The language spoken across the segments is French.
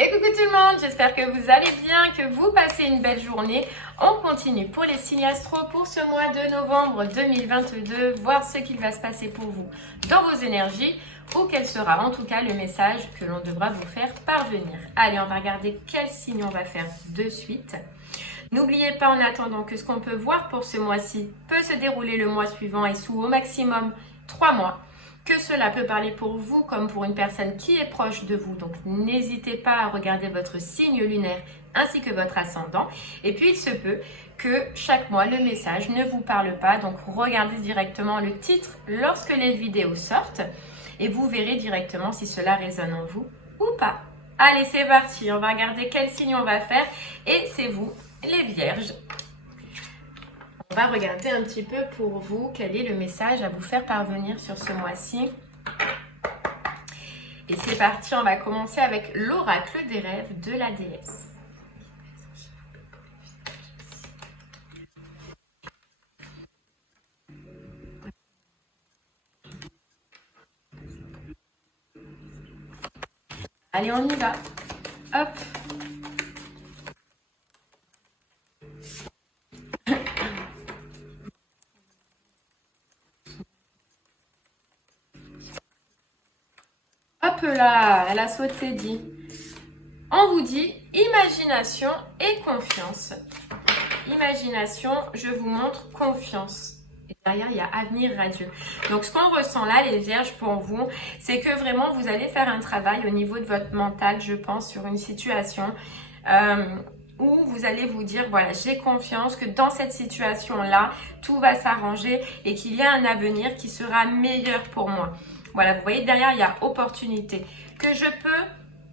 Et coucou tout le monde, j'espère que vous allez bien, que vous passez une belle journée. On continue pour les signes astro pour ce mois de novembre 2022, voir ce qu'il va se passer pour vous dans vos énergies ou quel sera en tout cas le message que l'on devra vous faire parvenir. Allez, on va regarder quel signe on va faire de suite. N'oubliez pas en attendant que ce qu'on peut voir pour ce mois-ci peut se dérouler le mois suivant et sous au maximum 3 mois. Que cela peut parler pour vous comme pour une personne qui est proche de vous. Donc n'hésitez pas à regarder votre signe lunaire ainsi que votre ascendant. Et puis il se peut que chaque mois le message ne vous parle pas. Donc regardez directement le titre lorsque les vidéos sortent et vous verrez directement si cela résonne en vous ou pas. Allez, c'est parti, on va regarder quel signe on va faire et c'est vous, les vierges. On va regarder un petit peu pour vous quel est le message à vous faire parvenir sur ce mois-ci. Et c'est parti, on va commencer avec l'oracle des rêves de la déesse. Allez, on y va. Hop. Hop là, elle a sauté dit. On vous dit imagination et confiance. Imagination, je vous montre confiance. Et derrière, il y a avenir radieux. Donc, ce qu'on ressent là, les vierges, pour vous, c'est que vraiment, vous allez faire un travail au niveau de votre mental, je pense, sur une situation où vous allez vous dire, voilà, j'ai confiance que dans cette situation-là, tout va s'arranger et qu'il y a un avenir qui sera meilleur pour moi. Voilà, vous voyez, derrière, il y a opportunité. Que je peux,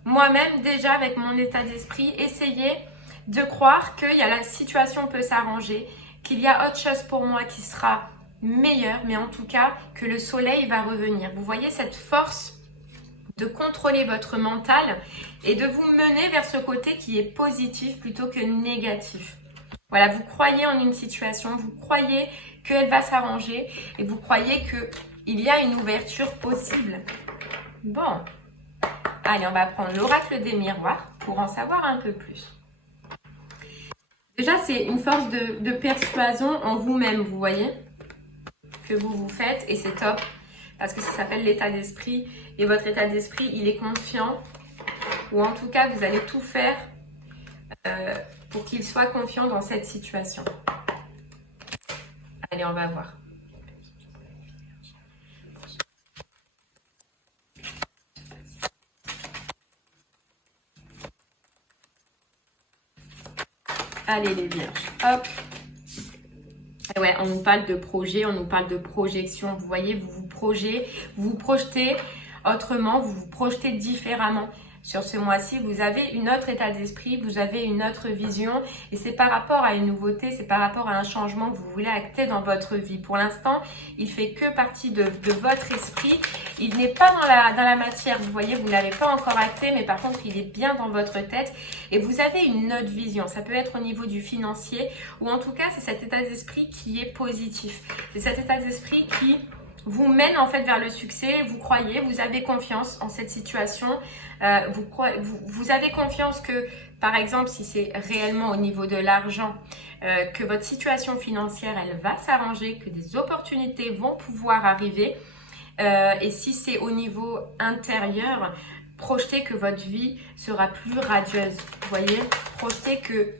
moi-même, déjà, avec mon état d'esprit, essayer de croire que la situation peut s'arranger, qu'il y a autre chose pour moi qui sera meilleure, mais en tout cas, que le soleil va revenir. Vous voyez cette force de contrôler votre mental et de vous mener vers ce côté qui est positif plutôt que négatif. Voilà, vous croyez en une situation, vous croyez qu'elle va s'arranger et vous croyez qu'il y a une ouverture possible. Bon, allez, on va prendre l'oracle des miroirs pour en savoir un peu plus. Déjà, c'est une force de persuasion en vous-même, vous voyez, que vous faites et c'est top parce que ça s'appelle l'état d'esprit et votre état d'esprit, il est confiant ou en tout cas, vous allez tout faire pour qu'il soit confiant dans cette situation. Allez, on va voir. Allez les vierges, hop. Et ouais, on nous parle de projet, on nous parle de projection. Vous voyez, vous vous projetez autrement, vous vous projetez différemment. Sur ce mois-ci, vous avez une autre état d'esprit, vous avez une autre vision et c'est par rapport à une nouveauté, c'est par rapport à un changement que vous voulez acter dans votre vie. Pour l'instant, il fait que partie de votre esprit. Il n'est pas dans la matière, vous voyez, vous ne l'avez pas encore acté, mais par contre, il est bien dans votre tête et vous avez une autre vision. Ça peut être au niveau du financier ou en tout cas, c'est cet état d'esprit qui est positif. C'est cet état d'esprit qui vous mène en fait vers le succès, vous croyez, vous avez confiance en cette situation, vous avez confiance que, par exemple, si c'est réellement au niveau de l'argent, que votre situation financière, elle va s'arranger, que des opportunités vont pouvoir arriver. Et si c'est au niveau intérieur, projetez que votre vie sera plus radieuse. Vous voyez, projetez que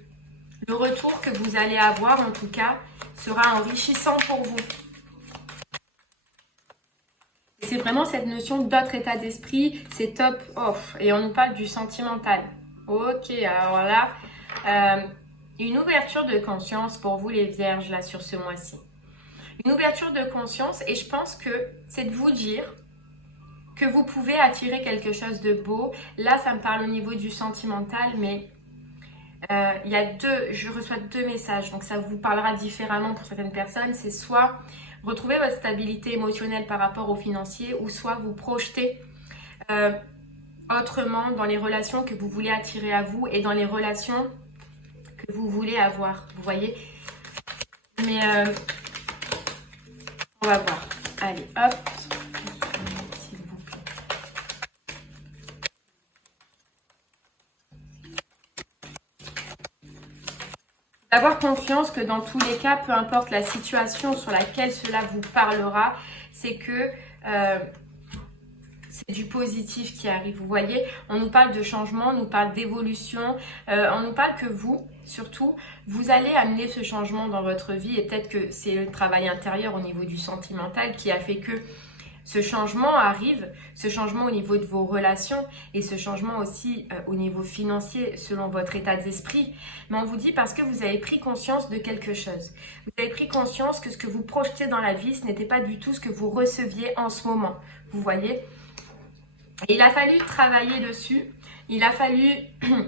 le retour que vous allez avoir, en tout cas, sera enrichissant pour vous. C'est vraiment cette notion d'autre état d'esprit, c'est top off. Et on nous parle du sentimental. Ok, alors là, une ouverture de conscience pour vous les vierges là sur ce mois-ci. Une ouverture de conscience et je pense que c'est de vous dire que vous pouvez attirer quelque chose de beau. Là, ça me parle au niveau du sentimental, mais je reçois 2 messages, donc ça vous parlera différemment pour certaines personnes. C'est soit retrouver votre stabilité émotionnelle par rapport au financier ou soit vous projeter autrement dans les relations que vous voulez attirer à vous et dans les relations que vous voulez avoir. Vous voyez? Mais on va voir. Allez, hop. S'il vous plaît. Avoir confiance que dans tous les cas, peu importe la situation sur laquelle cela vous parlera, c'est que c'est du positif qui arrive. Vous voyez, on nous parle de changement, on nous parle d'évolution, on nous parle que vous, surtout, vous allez amener ce changement dans votre vie et peut-être que c'est le travail intérieur au niveau du sentimental qui a fait que ce changement arrive, ce changement au niveau de vos relations et ce changement aussi au niveau financier selon votre état d'esprit. Mais on vous dit parce que vous avez pris conscience de quelque chose. Vous avez pris conscience que ce que vous projetez dans la vie, ce n'était pas du tout ce que vous receviez en ce moment. Vous voyez ? Et il a fallu travailler dessus. Il a fallu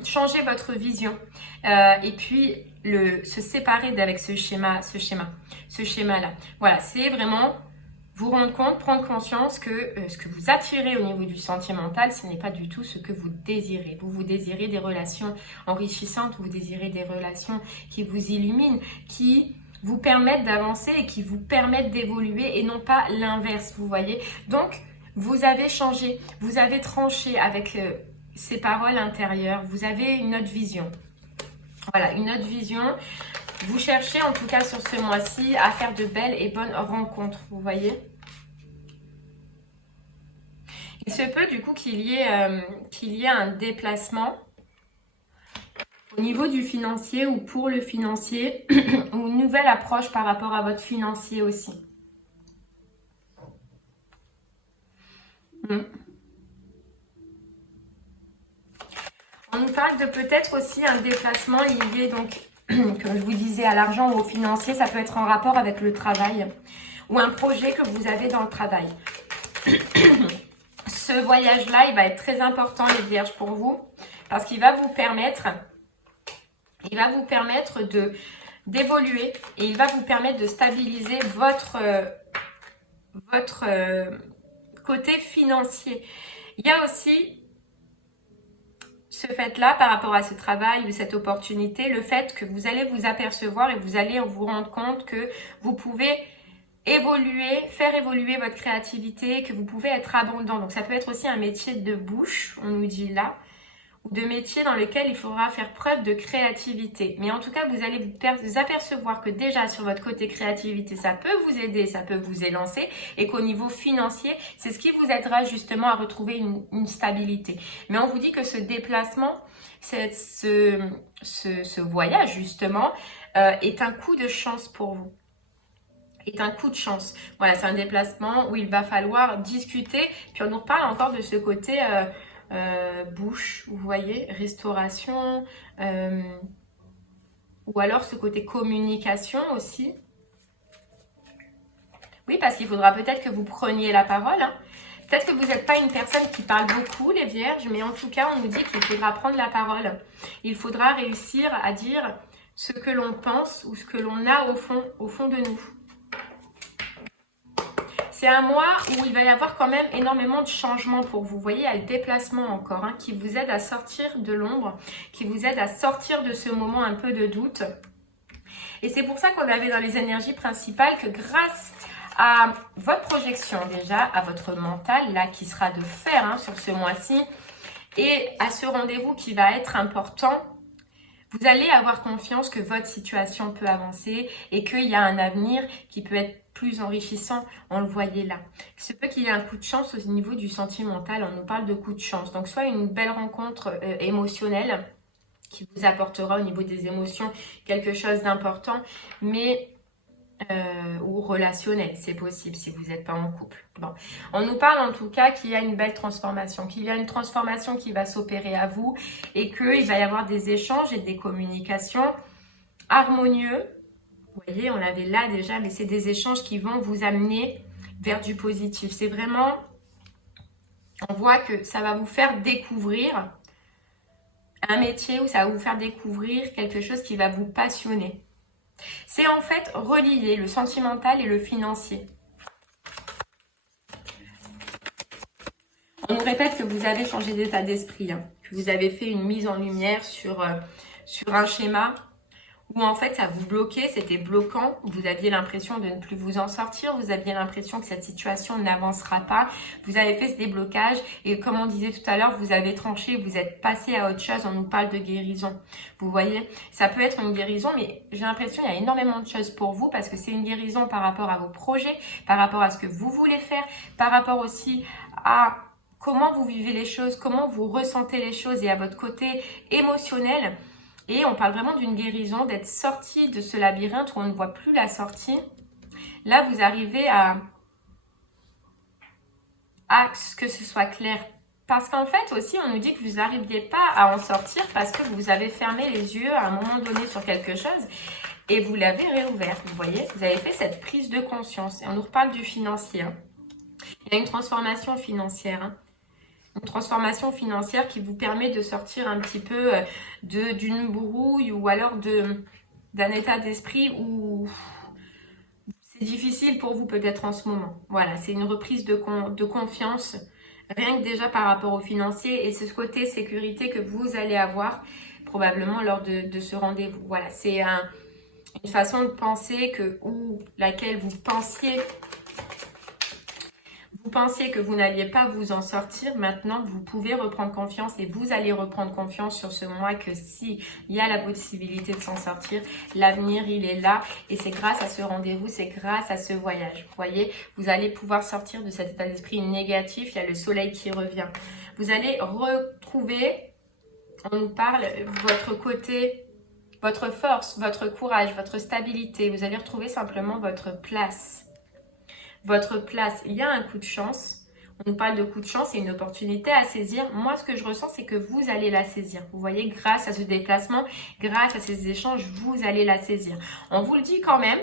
changer votre vision et puis se séparer d'avec ce schéma-là. Voilà, c'est vraiment vous rendre compte, prendre conscience que ce que vous attirez au niveau du sentimental, ce n'est pas du tout ce que vous désirez. Vous désirez des relations enrichissantes, vous désirez des relations qui vous illuminent, qui vous permettent d'avancer et qui vous permettent d'évoluer et non pas l'inverse, vous voyez. Donc, vous avez changé, vous avez tranché avec ces paroles intérieures, vous avez une autre vision. Voilà, une autre vision. Vous cherchez en tout cas sur ce mois-ci à faire de belles et bonnes rencontres, vous voyez. Il se peut du coup qu'il y ait un déplacement au niveau du financier ou pour le financier ou une nouvelle approche par rapport à votre financier aussi. On nous parle de peut-être aussi un déplacement lié donc, comme je vous disais, à l'argent ou au financier. Ça peut être en rapport avec le travail ou un projet que vous avez dans le travail. Ce voyage-là, il va être très important, les vierges, pour vous, parce qu'il va vous permettre d'évoluer et il va vous permettre de stabiliser votre côté financier. Il y a aussi ce fait-là par rapport à ce travail ou cette opportunité, le fait que vous allez vous apercevoir et vous allez vous rendre compte que vous pouvez faire évoluer votre créativité, que vous pouvez être abondant. Donc ça peut être aussi un métier de bouche, on nous dit là, ou de métier dans lequel il faudra faire preuve de créativité. Mais en tout cas, vous allez vous apercevoir que déjà sur votre côté créativité, ça peut vous aider, ça peut vous élancer et qu'au niveau financier, c'est ce qui vous aidera justement à retrouver une stabilité. Mais on vous dit que ce déplacement, ce voyage justement, est un coup de chance pour vous. Est un coup de chance. Voilà, c'est un déplacement où il va falloir discuter. Puis on nous reparle encore de ce côté bouche, vous voyez, restauration, ou alors ce côté communication aussi. Oui, parce qu'il faudra peut-être que vous preniez la parole. Hein. Peut-être que vous n'êtes pas une personne qui parle beaucoup, les vierges, mais en tout cas, on nous dit qu'il faudra prendre la parole. Il faudra réussir à dire ce que l'on pense ou ce que l'on a au fond de nous. C'est un mois où il va y avoir quand même énormément de changements pour vous. Vous voyez, il y a le déplacement encore hein, qui vous aide à sortir de l'ombre, qui vous aide à sortir de ce moment un peu de doute. Et c'est pour ça qu'on avait dans les énergies principales que grâce à votre projection déjà, à votre mental là qui sera de fer hein, sur ce mois-ci et à ce rendez-vous qui va être important, vous allez avoir confiance que votre situation peut avancer et qu'il y a un avenir qui peut être plus enrichissant, on le voyait là. Il se peut qu'il y ait un coup de chance au niveau du sentimental, on nous parle de coup de chance. Donc soit une belle rencontre émotionnelle qui vous apportera au niveau des émotions quelque chose d'important, mais ou relationnel, c'est possible si vous n'êtes pas en couple. Bon, on nous parle en tout cas qu'il y a une belle transformation, qu'il y a une transformation qui va s'opérer à vous et qu'il va y avoir des échanges et des communications harmonieux. Vous voyez, on l'avait là déjà, mais c'est des échanges qui vont vous amener vers du positif. C'est vraiment, on voit que ça va vous faire découvrir un métier ou ça va vous faire découvrir quelque chose qui va vous passionner. C'est en fait relier le sentimental et le financier. On nous répète que vous avez changé d'état d'esprit, hein, que vous avez fait une mise en lumière sur un schéma où en fait ça vous bloquait, c'était bloquant, vous aviez l'impression de ne plus vous en sortir, vous aviez l'impression que cette situation n'avancera pas, vous avez fait ce déblocage et comme on disait tout à l'heure, vous avez tranché, vous êtes passé à autre chose, on nous parle de guérison. Vous voyez, ça peut être une guérison, mais j'ai l'impression qu'il y a énormément de choses pour vous parce que c'est une guérison par rapport à vos projets, par rapport à ce que vous voulez faire, par rapport aussi à comment vous vivez les choses, comment vous ressentez les choses et à votre côté émotionnel. Et on parle vraiment d'une guérison, d'être sorti de ce labyrinthe où on ne voit plus la sortie. Là, vous arrivez à ce que ce soit clair. Parce qu'en fait aussi, on nous dit que vous n'arriviez pas à en sortir parce que vous avez fermé les yeux à un moment donné sur quelque chose et vous l'avez réouvert. Vous voyez, vous avez fait cette prise de conscience. Et on nous reparle du financier. Il y a une transformation financière. Une transformation financière qui vous permet de sortir un petit peu d'une brouille ou alors d'un état d'esprit où c'est difficile pour vous peut-être en ce moment. Voilà, c'est une reprise de confiance, rien que déjà par rapport au financier et ce côté sécurité que vous allez avoir probablement lors de ce rendez-vous. Voilà, c'est une façon de penser laquelle vous pensiez que vous n'alliez pas vous en sortir, maintenant vous pouvez reprendre confiance et vous allez reprendre confiance sur ce mois que si il y a la possibilité de s'en sortir, l'avenir il est là et c'est grâce à ce rendez-vous, c'est grâce à ce voyage. Vous voyez, vous allez pouvoir sortir de cet état d'esprit négatif, il y a le soleil qui revient. Vous allez retrouver, on nous parle, votre côté, votre force, votre courage, votre stabilité. Vous allez retrouver simplement votre place. Votre place, il y a un coup de chance. On nous parle de coup de chance et une opportunité à saisir. Moi, ce que je ressens, c'est que vous allez la saisir. Vous voyez, grâce à ce déplacement, grâce à ces échanges, vous allez la saisir. On vous le dit quand même,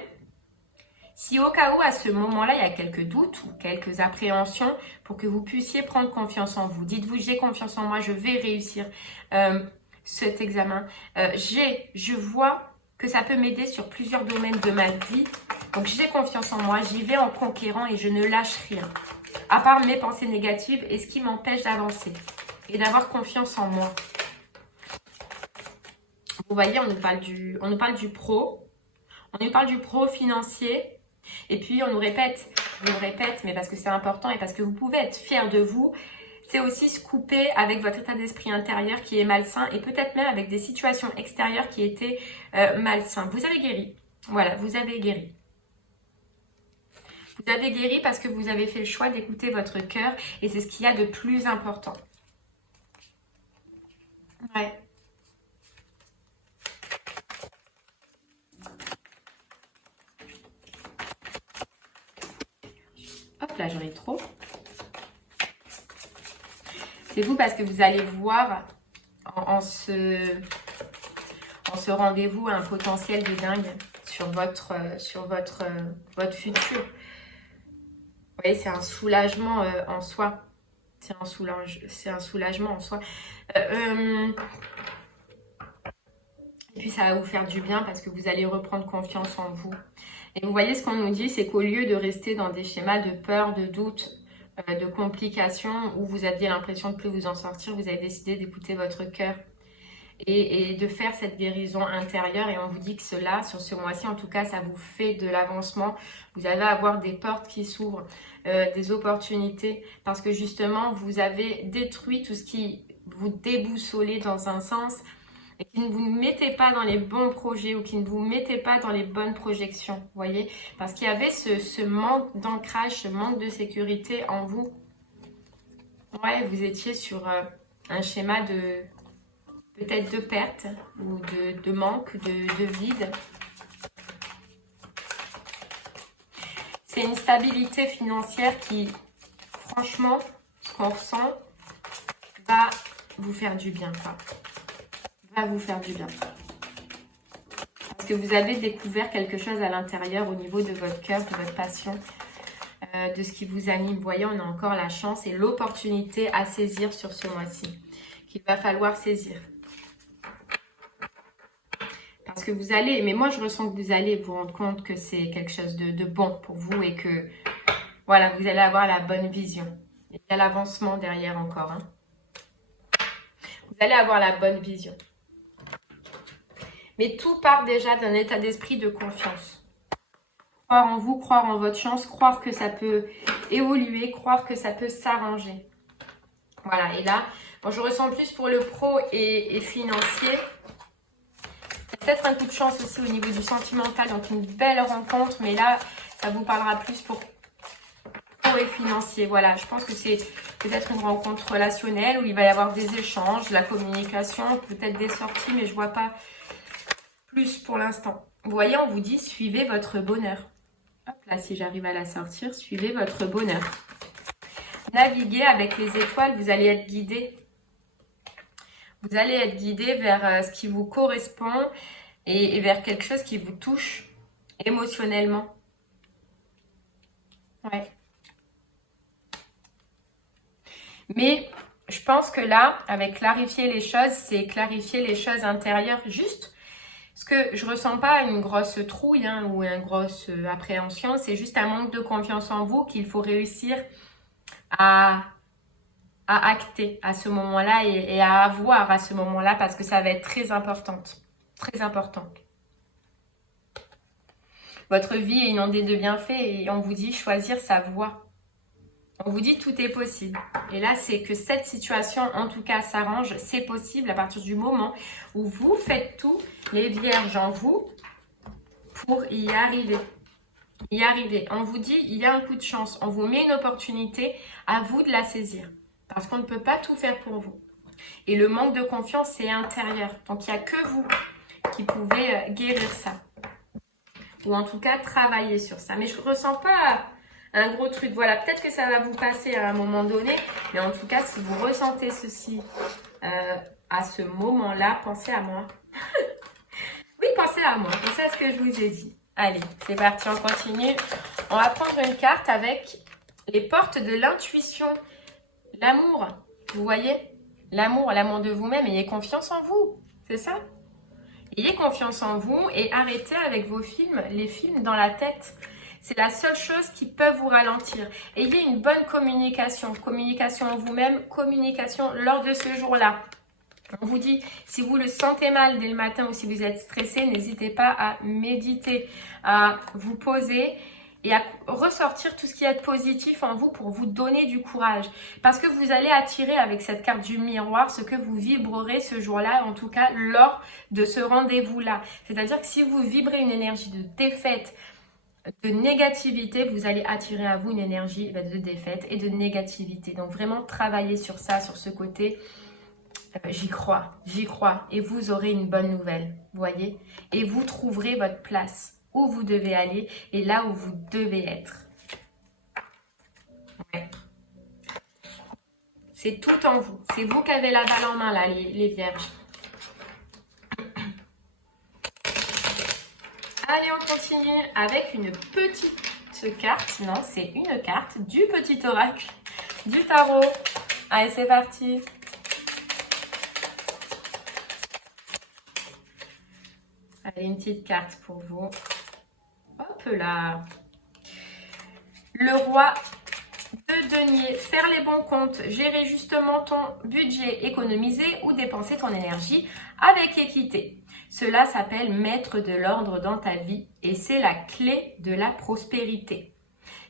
si au cas où, à ce moment-là, il y a quelques doutes ou quelques appréhensions, pour que vous puissiez prendre confiance en vous. Dites-vous, j'ai confiance en moi, je vais réussir cet examen. Je vois que ça peut m'aider sur plusieurs domaines de ma vie. Donc, j'ai confiance en moi, j'y vais en conquérant et je ne lâche rien. À part mes pensées négatives et ce qui m'empêche d'avancer et d'avoir confiance en moi. Vous voyez, on nous parle du pro. On nous parle du pro financier. Et puis, on nous répète, mais parce que c'est important et parce que vous pouvez être fiers de vous. C'est aussi se couper avec votre état d'esprit intérieur qui est malsain et peut-être même avec des situations extérieures qui étaient malsains. Vous avez guéri. Voilà, vous avez guéri. Vous avez guéri parce que vous avez fait le choix d'écouter votre cœur et c'est ce qu'il y a de plus important. Ouais. Hop là, j'en ai trop. C'est vous parce que vous allez voir en ce rendez-vous un potentiel de dingue sur votre futur. Vous voyez, c'est un soulagement en soi. C'est un soulagement en soi. Et puis ça va vous faire du bien parce que vous allez reprendre confiance en vous. Et vous voyez, ce qu'on nous dit, c'est qu'au lieu de rester dans des schémas de peur, de doute, de complications, où vous aviez l'impression de ne plus vous en sortir, vous avez décidé d'écouter votre cœur et de faire cette guérison intérieure. Et on vous dit que cela, sur ce mois-ci, en tout cas, ça vous fait de l'avancement. Vous allez avoir des portes qui s'ouvrent, des opportunités, parce que justement, vous avez détruit tout ce qui vous déboussolait dans un sens, et qui ne vous mettez pas dans les bons projets ou qui ne vous mettez pas dans les bonnes projections, vous voyez, parce qu'il y avait ce manque d'ancrage, ce manque de sécurité en vous. Ouais, vous étiez sur un schéma de peut-être de perte ou de manque, de vide. C'est une stabilité financière qui, franchement, ce qu'on ressent, va vous faire du bien, quoi. Va vous faire du bien. Parce que vous avez découvert quelque chose à l'intérieur au niveau de votre cœur, de votre passion, de ce qui vous anime. Vous voyez, on a encore la chance et l'opportunité à saisir sur ce mois-ci, qu'il va falloir saisir. Parce que vous allez, mais moi je ressens que vous allez vous rendre compte que c'est quelque chose de bon pour vous et que, voilà, vous allez avoir la bonne vision. Il y a l'avancement derrière encore, hein. Vous allez avoir la bonne vision. Mais tout part déjà d'un état d'esprit de confiance. Croire en vous, croire en votre chance, croire que ça peut évoluer, croire que ça peut s'arranger. Voilà, et là, bon, je ressens plus pour le pro et financier. Peut-être un coup de chance aussi au niveau du sentimental, donc une belle rencontre, mais là, ça vous parlera plus pour pro et financier. Voilà, je pense que c'est peut-être une rencontre relationnelle où il va y avoir des échanges, de la communication, peut-être des sorties, mais je ne vois pas plus pour l'instant. Vous voyez, on vous dit, suivez votre bonheur. Hop là, si j'arrive à la sortir, suivez votre bonheur. Naviguez avec les étoiles, vous allez être guidé. Vous allez être guidé vers ce qui vous correspond et vers quelque chose qui vous touche émotionnellement. Ouais. Mais je pense que là, avec clarifier les choses, c'est clarifier les choses intérieures juste. Parce que je ne ressens pas une grosse trouille ou une grosse appréhension. C'est juste un manque de confiance en vous qu'il faut réussir à acter à ce moment-là et à avoir à ce moment-là parce que ça va être très importante. Très important. Votre vie est inondée de bienfaits et on vous dit choisir sa voie. On vous dit tout est possible. Et là, c'est que cette situation, en tout cas, s'arrange. C'est possible à partir du moment où vous faites tout, les vierges en vous, pour y arriver. Y arriver. On vous dit, il y a un coup de chance. On vous met une opportunité, à vous de la saisir. Parce qu'on ne peut pas tout faire pour vous. Et le manque de confiance, c'est intérieur. Donc, il n'y a que vous qui pouvez guérir ça. Ou en tout cas, travailler sur ça. Mais je ne ressens pas un gros truc. Voilà, peut-être que ça va vous passer à un moment donné. Mais en tout cas, si vous ressentez ceci à ce moment-là, pensez à moi. Oui, pensez à moi. Pensez à ce que je vous ai dit. Allez, c'est parti, on continue. On va prendre une carte avec les portes de l'intuition. L'amour, vous voyez? L'amour de vous-même. Ayez confiance en vous. C'est ça? Ayez confiance en vous et arrêtez avec vos films, les films dans la tête. C'est la seule chose qui peut vous ralentir. Ayez une bonne communication. Communication en vous-même, communication lors de ce jour-là. On vous dit, si vous le sentez mal dès le matin ou si vous êtes stressé, n'hésitez pas à méditer, à vous poser et à ressortir tout ce qui est positif en vous pour vous donner du courage. Parce que vous allez attirer avec cette carte du miroir ce que vous vibrerez ce jour-là, en tout cas lors de ce rendez-vous-là. C'est-à-dire que si vous vibrez une énergie de défaite, de négativité, vous allez attirer à vous une énergie de défaite et de négativité. Donc vraiment travaillez sur ça, sur ce côté. J'y crois. Et vous aurez une bonne nouvelle, vous voyez. Et vous trouverez votre place où vous devez aller et là où vous devez être. Ouais. C'est tout en vous. C'est vous qui avez la balle en main, là, les vierges. Allez, on continue avec une petite carte. Non, c'est une carte du petit oracle du tarot. Allez, c'est parti. Allez, une petite carte pour vous. Hop là. Le roi de denier. Faire les bons comptes. Gérer justement ton budget. Économiser ou dépenser ton énergie avec équité. Cela s'appelle mettre de l'ordre dans ta vie et c'est la clé de la prospérité.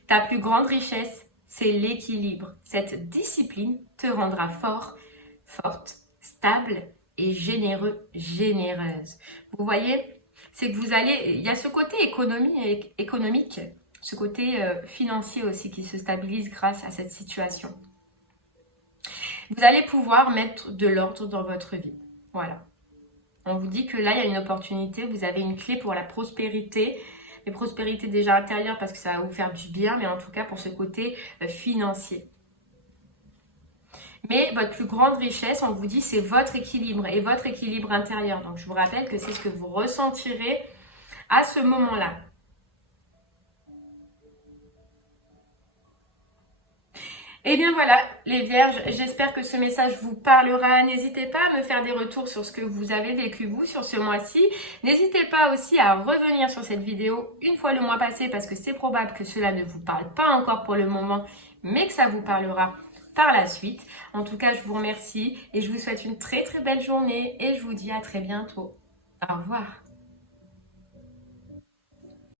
Ta plus grande richesse, c'est l'équilibre. Cette discipline te rendra fort, forte, stable et généreuse. Vous voyez, c'est que vous allez, il y a ce côté économique, ce côté financier aussi qui se stabilise grâce à cette situation. Vous allez pouvoir mettre de l'ordre dans votre vie. Voilà. On vous dit que là, il y a une opportunité, vous avez une clé pour la prospérité. Mais prospérité déjà intérieure parce que ça va vous faire du bien, mais en tout cas pour ce côté financier. Mais votre plus grande richesse, on vous dit, c'est votre équilibre et votre équilibre intérieur. Donc, je vous rappelle que c'est ce que vous ressentirez à ce moment-là. Et bien voilà, les vierges, j'espère que ce message vous parlera. N'hésitez pas à me faire des retours sur ce que vous avez vécu vous sur ce mois-ci. N'hésitez pas aussi à revenir sur cette vidéo une fois le mois passé parce que c'est probable que cela ne vous parle pas encore pour le moment, mais que ça vous parlera par la suite. En tout cas, je vous remercie et je vous souhaite une très très belle journée et je vous dis à très bientôt. Au revoir.